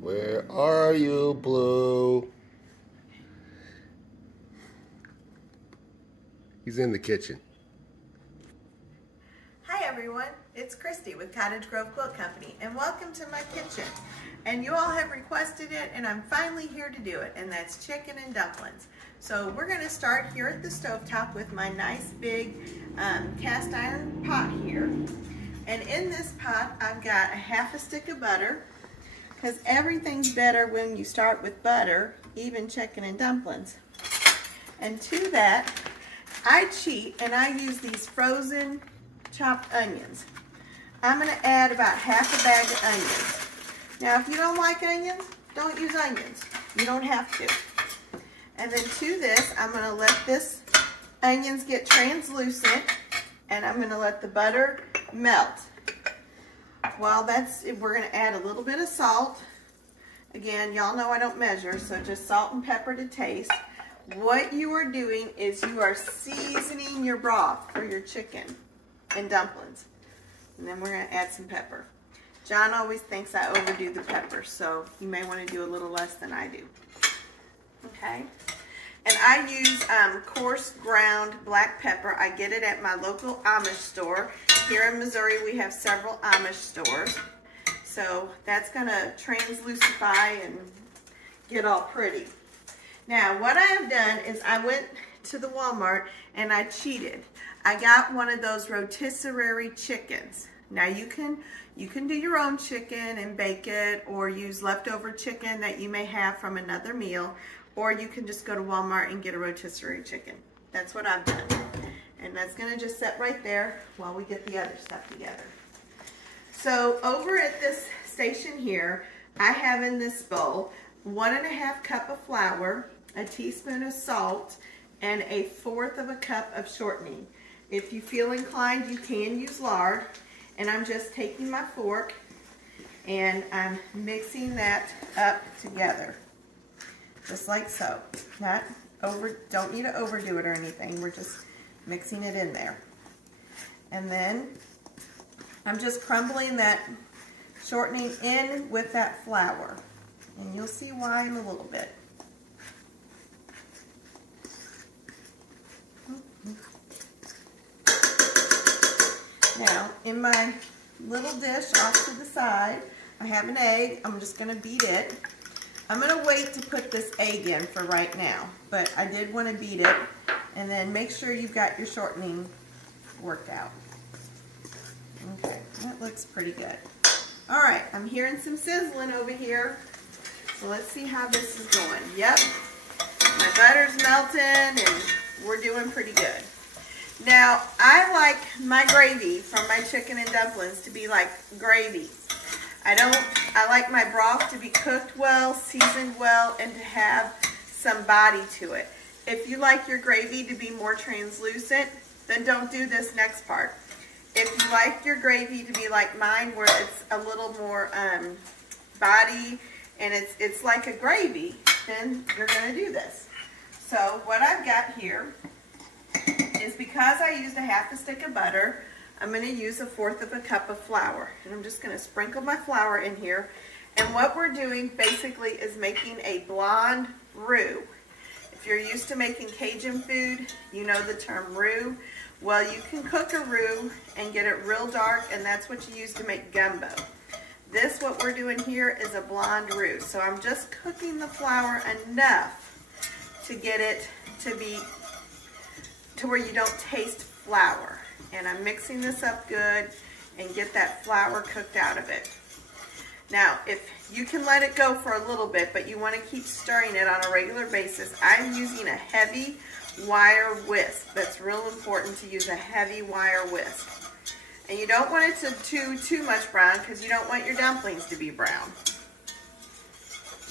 Where are you, Blue? He's in the kitchen. Hi everyone, it's Christy with Cottage Grove Quilt Company, and welcome to my kitchen. And you all have requested it, and I'm finally here to do it, and that's chicken and dumplings. So we're going to start here at the stovetop with my nice big cast iron pot here. And in this pot, I've got a half a stick of butter, because everything's better when you start with butter, even chicken and dumplings. And to that, I cheat and I use these frozen chopped onions. I'm going to add about half a bag of onions. Now, if you don't like onions, don't use onions. You don't have to. And then to this, I'm going to let this onions get translucent, and I'm going to let the butter melt. While that's, we're going to add a little bit of salt. Again, y'all know I don't measure, so just salt and pepper to taste. What you are doing is you are seasoning your broth for your chicken and dumplings. And then we're going to add some pepper. John always thinks I overdo the pepper, so you may want to do a little less than I do. Okay? And I use coarse ground black pepper. I get it at my local Amish store. Here in Missouri, we have several Amish stores. So that's going to translucify and get all pretty. Now, what I have done is I went to the Walmart and I cheated. I got one of those rotisserie chickens. Now you can do your own chicken and bake it, or use leftover chicken that you may have from another meal, or you can just go to Walmart and get a rotisserie chicken. That's what I've done. And that's gonna just sit right there while we get the other stuff together. So over at this station here, I have in this bowl 1½ cup of flour, a teaspoon of salt, and 1/4 cup of shortening. If you feel inclined, you can use lard. And I'm just taking my fork and I'm mixing that up together, just like so. Don't need to overdo it or anything. We're just mixing it in there. And then I'm just crumbling that shortening in with that flour. And you'll see why in a little bit. Now, in my little dish off to the side, I have an egg. I'm just going to beat it. I'm going to wait to put this egg in for right now, but I did want to beat it. And then make sure you've got your shortening worked out. Okay, that looks pretty good. All right, I'm hearing some sizzling over here. So let's see how this is going. Yep, my butter's melting and we're doing pretty good. Now, I like my gravy from my chicken and dumplings to be like gravy. I like my broth to be cooked well, seasoned well, and to have some body to it. If you like your gravy to be more translucent, then don't do this next part. If you like your gravy to be like mine, where it's a little more body and it's like a gravy, then you're going to do this. So what I've got here is, because I used a half a stick of butter, I'm going to use 1/4 cup of flour. And I'm just going to sprinkle my flour in here. And what we're doing basically is making a blonde roux. If you're used to making Cajun food, you know the term roux. Well, you can cook a roux and get it real dark, and that's what you use to make gumbo. This, what we're doing here, is a blonde roux. So I'm just cooking the flour enough to get it to be to where you don't taste flour. And I'm mixing this up good and get that flour cooked out of it. Now, if you can let it go for a little bit, but you want to keep stirring it on a regular basis, I'm using a heavy wire whisk. That's real important to use a heavy wire whisk. And you don't want it to too much brown, because you don't want your dumplings to be brown.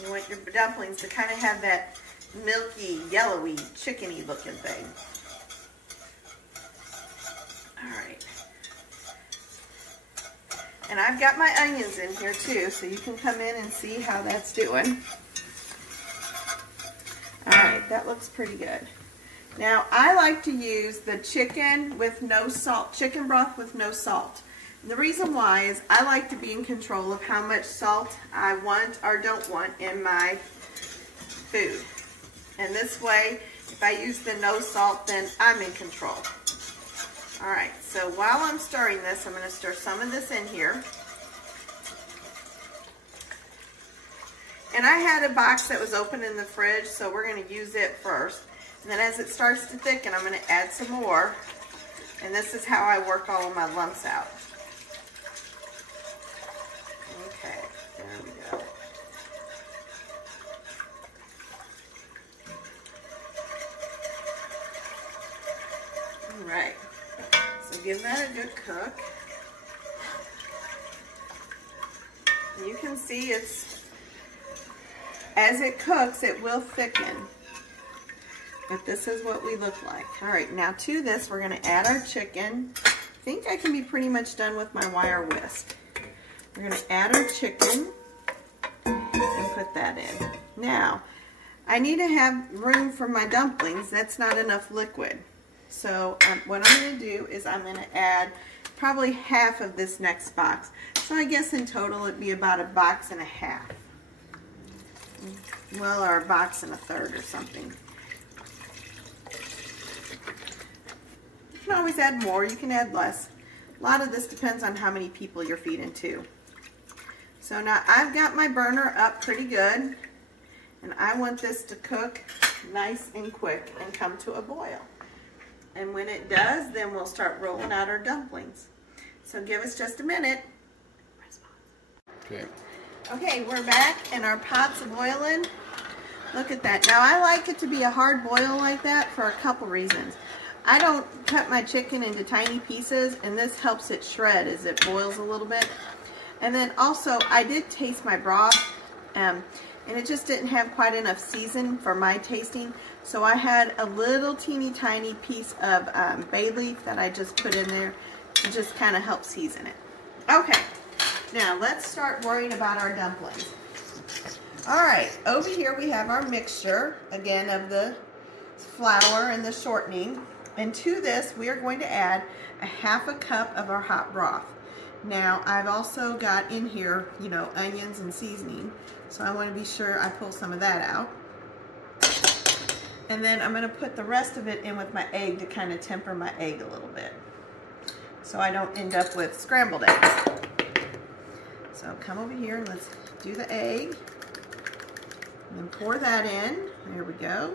You want your dumplings to kind of have that milky, yellowy, chickeny looking thing. Alright. And I've got my onions in here too, so you can come in and see how that's doing. Alright, that looks pretty good. Now, I like to use the chicken with no salt, chicken broth with no salt. The reason why is I like to be in control of how much salt I want or don't want in my food. And this way, if I use the no salt, then I'm in control. All right, so while I'm stirring this, I'm going to stir some of this in here. And I had a box that was open in the fridge, so we're going to use it first. And then as it starts to thicken, I'm going to add some more. And this is how I work all of my lumps out. Okay, there we go. All right, so give that a good cook. And you can see as it cooks, it will thicken. But this is what we look like. All right, now to this, we're gonna add our chicken. I think I can be pretty much done with my wire whisk. We're gonna add our chicken and put that in. Now, I need to have room for my dumplings. That's not enough liquid. So what I'm gonna do is I'm gonna add probably half of this next box. So I guess in total it'd be about 1.5 boxes. Well, or 1.3 boxes or something. You can always add more, you can add less. A lot of this depends on how many people you're feeding to. So now I've got my burner up pretty good, and I want this to cook nice and quick and come to a boil. And when it does, then we'll start rolling out our dumplings. So give us just a minute. Okay. Okay, we're back and our pot's boiling. Look at that. Now I like it to be a hard boil like that for a couple reasons. I don't cut my chicken into tiny pieces, and this helps it shred as it boils a little bit. And then also I did taste my broth, and it just didn't have quite enough season for my tasting. So I had a little teeny tiny piece of bay leaf that I just put in there to just kind of help season it. Okay. Now let's start worrying about our dumplings. All right, over here we have our mixture, again, of the flour and the shortening. And to this, we are going to add 1/2 cup of our hot broth. Now, I've also got in here, you know, onions and seasoning. So I want to be sure I pull some of that out. And then I'm going to put the rest of it in with my egg to kind of temper my egg a little bit, so I don't end up with scrambled eggs. So come over here and let's do the egg. And then pour that in. There we go.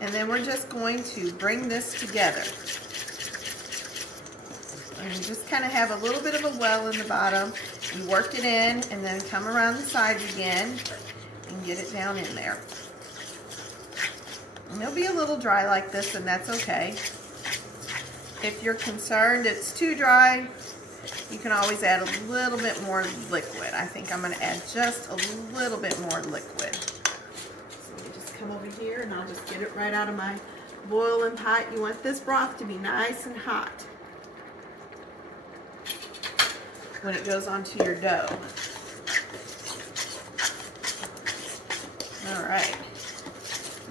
And then we're just going to bring this together. And you just kind of have a little bit of a well in the bottom. You worked it in and then come around the sides again and get it down in there. And it'll be a little dry like this, and that's okay. If you're concerned it's too dry, you can always add a little bit more liquid. I think I'm going to add just a little bit more liquid. So let me just come over here and I'll just get it right out of my boiling pot. You want this broth to be nice and hot when it goes onto your dough. All right.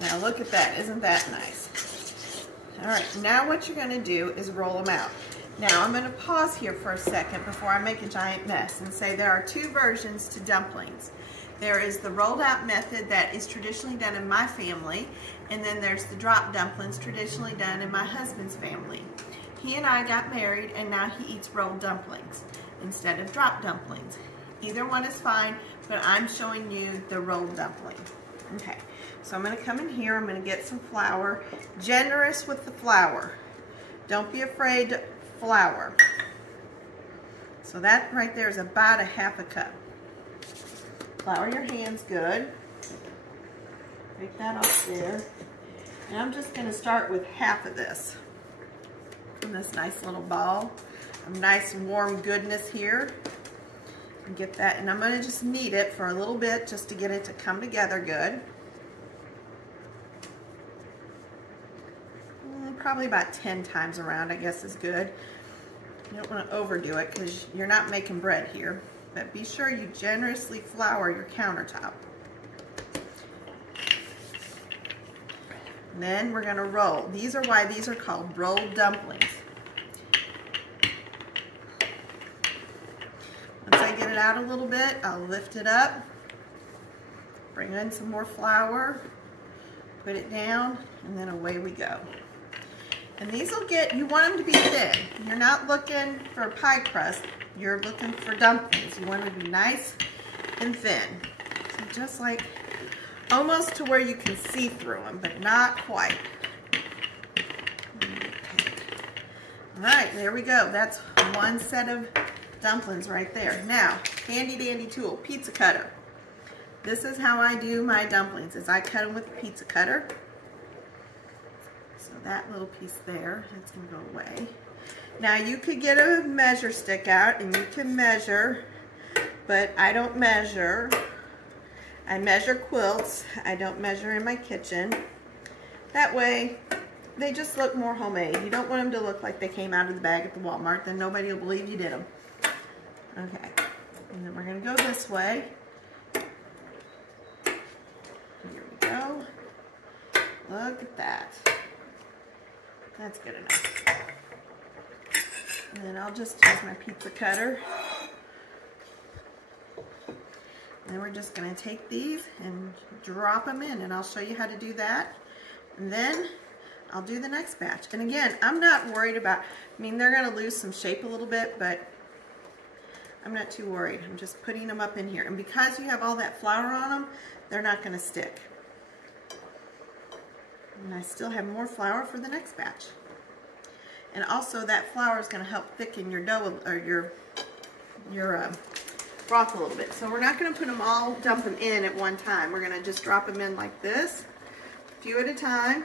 Now look at that. Isn't that nice? All right. Now what you're going to do is roll them out. Now I'm going to pause here for a second before I make a giant mess and say there are two versions to dumplings. There is the rolled out method that is traditionally done in my family, and then there's the drop dumplings traditionally done in my husband's family. He and I got married, and now he eats rolled dumplings instead of drop dumplings. Either one is fine, but I'm showing you the rolled dumpling. Okay, so I'm going to come in here, I'm going to get some flour. Generous with the flour. Don't be afraid to flour. So that right there is about 1/2 cup. Flour your hands good. Take that off there. And I'm just going to start with half of this in this nice little ball of nice warm goodness here. And get that, and I'm going to just knead it for a little bit just to get it to come together good. Probably about 10 times around, I guess, is good. You don't want to overdo it because you're not making bread here. But be sure you generously flour your countertop. And then we're going to roll. These are why these are called rolled dumplings. spread it out a little bit. I'll lift it up, bring in some more flour, put it down, and then away we go. And these will get, you want them to be thin. You're not looking for a pie crust, you're looking for dumplings. You want them to be nice and thin. So just like, almost to where you can see through them, but not quite. Okay. All right, there we go. That's one set of dumplings right there. Now, handy dandy tool, pizza cutter. This is how I do my dumplings, is I cut them with a pizza cutter. So that little piece there, that's gonna go away. Now you could get a measure stick out and you can measure, but I don't measure. I measure quilts. I don't measure in my kitchen. That way, they just look more homemade. You don't want them to look like they came out of the bag at the Walmart, then nobody will believe you did them. Okay, and then we're gonna go this way. Here we go. Look at that. That's good enough. And then I'll just use my pizza cutter. And we're just going to take these and drop them in, and I'll show you how to do that. And then I'll do the next batch. And again, I'm not worried about, I mean, they're going to lose some shape a little bit, but I'm not too worried. I'm just putting them up in here. And because you have all that flour on them, they're not going to stick. And I still have more flour for the next batch. And also that flour is going to help thicken your dough, or your broth a little bit. So we're not going to put them all, dump them in at one time. We're going to just drop them in like this, a few at a time.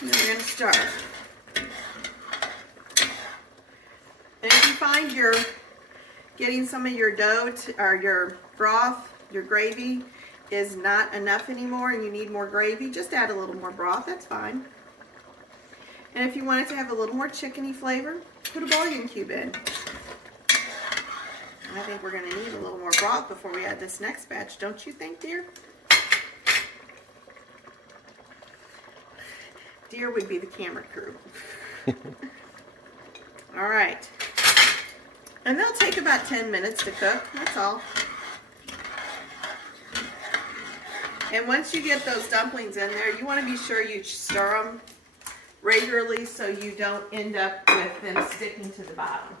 And then we're going to start. And if you find you're getting some of your dough or your broth, your gravy is not enough anymore and you need more gravy, just add a little more broth, that's fine. And if you want it to have a little more chickeny flavor, put a bouillon cube in. I think we're going to need a little more broth before we add this next batch, don't you think, dear? Dear would be the camera crew. All right. And they'll take about 10 minutes to cook, that's all. And once you get those dumplings in there, you want to be sure you stir them regularly so you don't end up with them sticking to the bottom.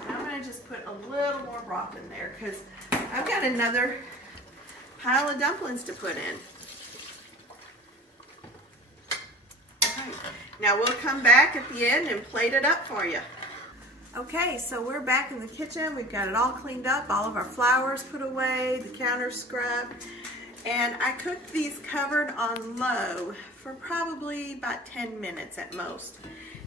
And I'm going to just put a little more broth in there because I've got another pile of dumplings to put in. All right. Now we'll come back at the end and plate it up for you. Okay, so we're back in the kitchen. We've got it all cleaned up, all of our flours put away, the counter scrubbed. And I cooked these covered on low for probably about 10 minutes at most.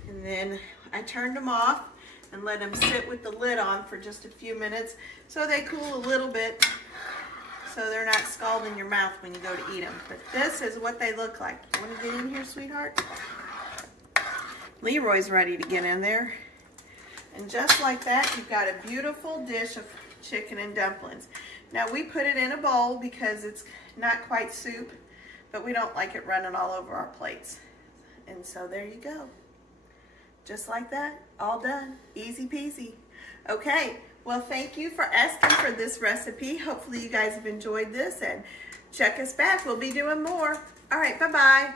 And then I turned them off and let them sit with the lid on for just a few minutes so they cool a little bit so they're not scalding your mouth when you go to eat them. But this is what they look like. You want to get in here, sweetheart? Leroy's ready to get in there. And just like that, you've got a beautiful dish of chicken and dumplings. Now we put it in a bowl because it's not quite soup, but we don't like it running all over our plates. And so there you go. Just like that, all done. Easy peasy. Okay, well thank you for asking for this recipe. Hopefully you guys have enjoyed this and check us back. We'll be doing more. All right, bye-bye.